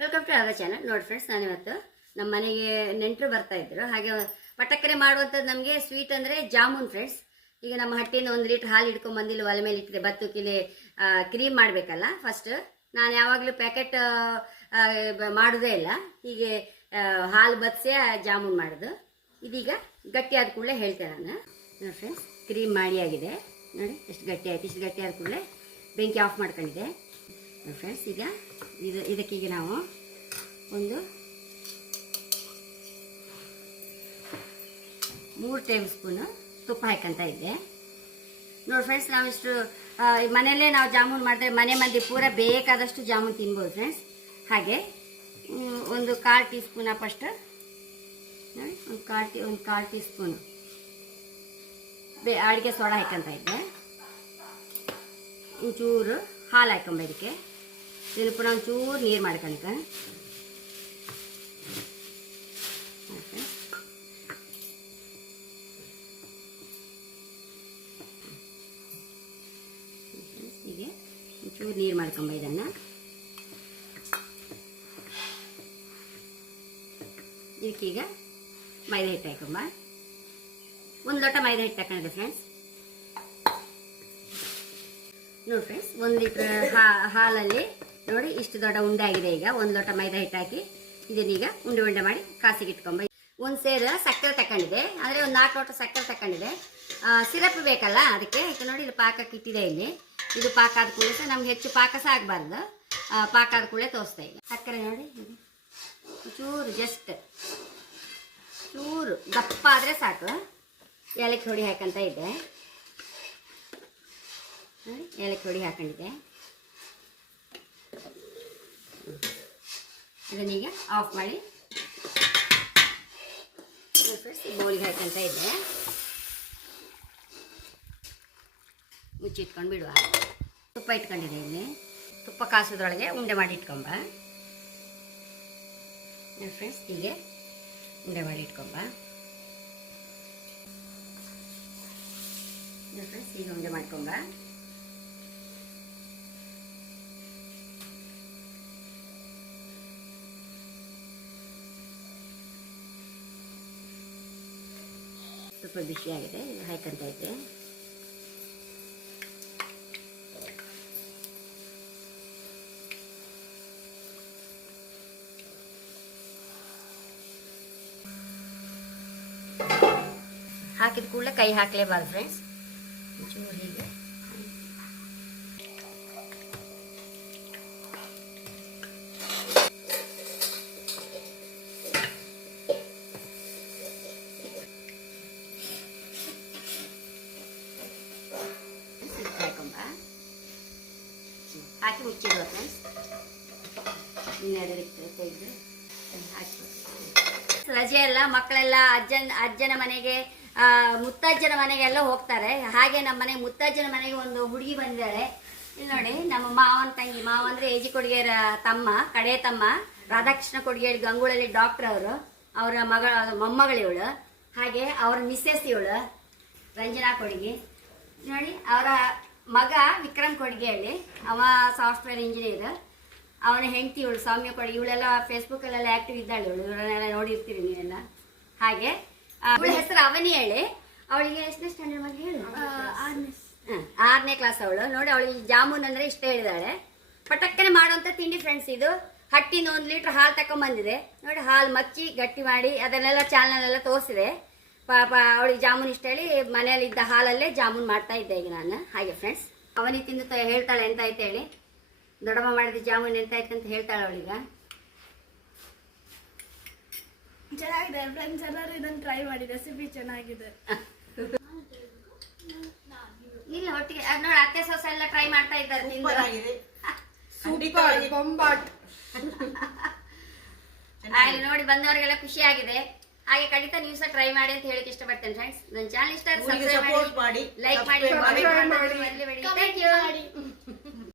Welcome to our channel ನೋಡಿ friends ನಾನಿವತ್ತು ನಮ್ಮ ಮನೆಗೆ ನೆಂಟರು ಬರ್ತಾ ಇದ್ರು. ಹಾಗೆ ಪಟಕ್ಕನೆ ಮಾಡುವಂಥದ್ದು ನಮಗೆ ಸ್ವೀಟ್ ಅಂದರೆ ಜಾಮೂನ್ ಫ್ರೆಂಡ್ಸ್ ಈಗ ನಮ್ಮ ಹಟ್ಟಿನ ಒಂದು ಲೀಟ್ರ್ ಹಾಲು ಇಟ್ಕೊಂಡು ಬಂದಿಲ್ಲ, ಒಲೆ ಮೇಲೆ ಇಟ್ಟಿದೆ. ಬತ್ತುಕಿಲಿ ಕ್ರೀಮ್ ಮಾಡಬೇಕಲ್ಲ. ಫಸ್ಟ್ ನಾನು ಯಾವಾಗಲೂ ಪ್ಯಾಕೆಟ್ ಮಾಡೋದೇ ಇಲ್ಲ. ಹೀಗೆ ಹಾಲು ಬತ್ಸೆ, ಜಾಮೂನ್ ಮಾಡೋದು. ಇದೀಗ ಗಟ್ಟಿ ಆದ ಕೂಡಲೇ ಹೇಳ್ತೇನೆ ನಾನು. ನೋಡಿ ಫ್ರೆಂಡ್ಸ್ ಕ್ರೀಮ್ ಮಾಡಿ ಆಗಿದೆ. ನೋಡಿ, ಎಷ್ಟು ಗಟ್ಟಿ ಆಯ್ತು. ಇಷ್ಟು ಗಟ್ಟಿ ಆದ ಕೂಡಲೇ ಬೆಂಕಿ ಆಫ್ ಮಾಡ್ಕೊಂಡಿದ್ದೆ ನೋಡಿ ಫ್ರೆಂಡ್ಸ್ ಈಗ ಇದು ಇದಕ್ಕೀಗ ನಾವು ಒಂದು ಮೂರು ಟೇಬಲ್ ಸ್ಪೂನು ತುಪ್ಪ ಹಾಕಂತ ಇದ್ದೆ. ನೋಡಿ ಫ್ರೆಂಡ್ಸ್ ನಾವಿಷ್ಟು ಮನೆಯಲ್ಲೇ ನಾವು ಜಾಮೂನ್ ಮಾಡಿದ್ರೆ ಮನೆ ಮಂದಿ ಪೂರ ಬೇಕಾದಷ್ಟು ಜಾಮೂನ್ ತಿನ್ಬೋದು ಫ್ರೆಂಡ್ಸ್ ಹಾಗೆ ಒಂದು ಕಾಲು ಟೀ ಸ್ಪೂನ್ ಫಸ್ಟ್ ನೋಡಿ, ಒಂದು ಕಾಲು ಟೀ ಒಂದು ಕಾಲು ಟೀ ಸ್ಪೂನು ಬೇ, ಅಡುಗೆ ಸೋಡಾ ಹಾಕಂತ ಇದ್ದೆ. ಒಂಚೂರು ಹಾಲು ಹಾಕೊಂಬ ಇದನ್ನು ಪುನಃ ಒಂಚೂರು ನೀರು ಮಾಡ್ಕೊಳಕ ಹೀಗೆ ಒಂಚೂರು ನೀರು ಮಾಡ್ಕೊಂಬ ಇದನ್ನು. ಇದಕ್ಕೀಗ ಮೈದಾ ಹಿಟ್ಟು ಹಾಕೊಂಬ. ಒಂದು ಲೋಟ ಮೈದಾ ಹಿಟ್ಟು ಹಾಕೊಂಡಿದೆ ಫ್ರೆಂಡ್ಸ್ ನೋಡಿ ಫ್ರೆಂಡ್ಸ್ ಒಂದು ಲೀಟ್ರ್ ಹಾಲಲ್ಲಿ ನೋಡಿ, ಇಷ್ಟು ದೊಡ್ಡ ಉಂಡೆ ಆಗಿದೆ ಈಗ. ಒಂದು ಲೋಟ ಮೈದಾ ಹಿಟ್ಟು ಹಾಕಿ ಇದನ್ನೀಗ ಉಂಡೆ ಉಂಡೆ ಮಾಡಿ ಕಾಸಿಗೆ ಇಟ್ಕೊಂಬ ಒಂದು ಸೇರು ಸಕ್ಕರೆ ತಗೊಂಡಿದೆ ಅಂದರೆ ಒಂದು ನಾಲ್ಕು ಲೋಟ ಸಕ್ಕರೆ ತಗೊಂಡಿದೆ ಸಿರಪ್ ಬೇಕಲ್ಲ ಅದಕ್ಕೆ. ನೋಡಿ, ಇಲ್ಲಿ ಪಾಕ ಕಿಟ್ಟಿದೆ ಇಲ್ಲಿ. ಇದು ಪಾಕ ಆದ ಕೂಡಲೇ ಸಹ ನಮ್ಗೆ ಹೆಚ್ಚು ಪಾಕ ಸಹ ಆಗಬಾರ್ದು. ಪಾಕ ಆದ ಕೂಡಲೇ ತೋರಿಸ್ತಾ ಸಕ್ಕರೆ ನೋಡಿ ಚೂರು ಜಸ್ಟ್ ಚೂರು ದಪ್ಪ ಆದರೆ ಸಾಕು. ಏಲಕ್ಕಿ ಹೊಡಿ ಹಾಕಂತ ಇದೆ ಏಲಕ್ಕಿ ಹೊಡಿ ಹಾಕೊಂಡಿದ್ದೆ. ಇದನ್ನೀಗ ಆಫ್ ಮಾಡಿ. ಬೌಲಿಗೆ ಹಾಕಂತ ಇದ್ದೆ. ಮುಚ್ಚಿಟ್ಕೊಂಡು ಬಿಡುವ. ತುಪ್ಪ ಇಟ್ಕೊಂಡಿದೆ ಇಲ್ಲಿ. ತುಪ್ಪ ಕಾಸೋದ್ರೊಳಗೆ ಉಂಡೆ ಮಾಡಿ ಇಟ್ಕೊಂಬ. ಫ್ರೆಂಡ್ಸ್ ಹೀಗೆ ಉಂಡೆ ಮಾಡಿ ಇಟ್ಕೊಂಬ. ಫ್ರೆಂಡ್ಸ್ ಈಗ ಉಂಡೆ ಮಾಡ್ಕೊಂಬ. ಸ್ವಲ್ಪ ಬಿಸಿಯಾಗಿದೆ ಇದು ಹಾಕಂತ ಇದ್ದೆ. ಹಾಕಿದ ಕೂಡಲೇ ಕೈ ಹಾಕಲೇಬಾರ್ದು ಫ್ರೆಂಡ್ಸ್ ಒಂಚೂರು ಹೀಗೆ ಹಾಕೊಂಬ ಹಾಕಿ ಮುಚ್ಚಿಡುವ ಫ್ರೆಂಡ್ಸ್. ರಜೆ ಎಲ್ಲ ಮಕ್ಕಳೆಲ್ಲ ಅಜ್ಜನ ಅಜ್ಜನ ಮನೆಗೆ ಮುತ್ತಜ್ಜನ ಮನೆಗೆಲ್ಲ ಹೋಗ್ತಾರೆ. ಹಾಗೆ ನಮ್ಮ ಮನೆ ಮುತ್ತಜ್ಜನ ಮನೆಗೆ ಒಂದು ಹುಡುಗಿ ಬಂದಿದ್ದಾಳೆ. ಇಲ್ಲಿ ನೋಡಿ, ನಮ್ಮ ಮಾವನ ತಂಗಿ. ಮಾವ ಅಂದ್ರೆ ಏಜಿ ಕೊಡುಗೆರ ತಮ್ಮ, ಕಡೆ ತಮ್ಮ, ರಾಧಾಕೃಷ್ಣ ಕೊಡುಗೆ ಗಂಗೂಳಲ್ಲಿ ಡಾಕ್ಟರ್ ಅವರು. ಅವರ ಮಗಳ ಮೊಮ್ಮಗಳಿವಳು ಹಾಗೆ ಅವ್ರ ಮಿಸ್ಸೆಸ್ ಇವಳು, ರಂಜನಾ ಕೊಡುಗೆ. ನೋಡಿ, ಅವರ ಮಗ ವಿಕ್ರಮ್ ಕೊಡಿಗೆಹಳ್ಳಿ ಅವ ಸಾಫ್ಟ್ವೇರ್ ಇಂಜಿನಿಯರ್ ಅವನ ಹೆಂಡತಿ ಇವಳು ಸೌಮ್ಯ ಕೊಡಿ ಇವಳೆಲ್ಲ ಫೇಸ್ಬುಕ್ಕಲ್ಲೆಲ್ಲ ಆಕ್ಟಿವ್ ಇದ್ದಾಳೆ ಇವಳು. ಇವರನ್ನೆಲ್ಲ ನೋಡಿರ್ತೀರಿ ನೀವೆಲ್ಲ. ಹಾಗೆ. ಅವಳ ಹೆಸರು ಅವನಿ ಹೇಳಿ. ಅವಳಿಗೆ ಎಷ್ಟನೇ ಸ್ಟ್ಯಾಂಡರ್ಡ್ ಮಗ ಹೇಳು? ಆರನೇ. ಕ್ಲಾಸ್ ಅವಳು. ನೋಡಿ ಅವಳಿಗೆ ಜಾಮೂನ್ ಅಂದ್ರೆ ಇಷ್ಟ ಹೇಳಿದಾಳೆ. ಪಟಕ್ಕನೆ ಮಾಡುವಂತ ತಿಂಡಿ ಫ್ರೆಂಡ್ಸ್ ಇದು. ಹಟ್ಟಿನ ಒಂದು ಲೀಟರ್ ಹಾಲು ತಕೊಂಡ್ಬಂದಿದೆ ನೋಡಿ ಹಾಲು ಮಚ್ಚಿ ಗಟ್ಟಿ ಮಾಡಿ ಅದನ್ನೆಲ್ಲ ಚಾನಲ್ ತೋರಿಸಿದೆ. ಪಾಪ ಅವಳಿಗೆ ಜಾಮೂನ್ ಇಷ್ಟ ಹೇಳಿ ಮನೆಯಲ್ಲಿ ಇದ್ದ ಹಾಲಲ್ಲೇ ಜಾಮೂನ್ ಮಾಡ್ತಾ ಇದ್ದೆ ಈಗ ನಾನು. ಹಾಗೆ ಫ್ರೆಂಡ್ಸ್ ಅವನಿ ತಿಂದು ತ- ಹೇಳ್ತಾಳೆ ಎಂತ ಆಯ್ತು ಹೇಳಿ. ದೊಡ್ಡಮ್ಮ ಮಾಡಿದ ಜಾಮೂನ್ ಎಂತ ಐತೆ ಅಂತ ಹೇಳ್ತಾಳೆ ಅವಳೀಗ. ಚೆನ್ನಾಗಿದೆ ಫ್ರೆಂಡ್ಸ್ ಎಲ್ಲರೂ ಇದನ್ನು ಟ್ರೈ ಮಾಡಿ ರೆಸಿಪಿ ಚೆನ್ನಾಗಿದೆ. ಇಲ್ಲ ಒಟ್ಟಿಗೆ ಅದ್ ನೋಡಿ ಅತ್ತೆ ಸೊಸ ಎಲ್ಲ ಟ್ರೈ ಮಾಡ್ತಾ ಇದ್ದಾರೆ ತಿಂದು. ಸೂಪರ್ ಬೊಂಬಾಟ್ ಅಲ್ಲಿ ನೋಡಿ ಬಂದವರಿಗೆಲ್ಲ ಖುಷಿ ಆಗಿದೆ ಹಾಗೆ ಖಂಡಿತ ನೀವು ಸಹ ಟ್ರೈ ಮಾಡಿ ಅಂತ ಹೇಳಕ್ ಇಷ್ಟಪಡ್ತೇನೆ ಫ್ರೆಂಡ್ಸ್ ನನ್ನ ಚಾನಲ್ ಇಷ್ಟ ಸಬ್ಸ್ಕ್ರೈಬ್ ಮಾಡಿ, ಲೈಕ್ ಮಾಡಿ.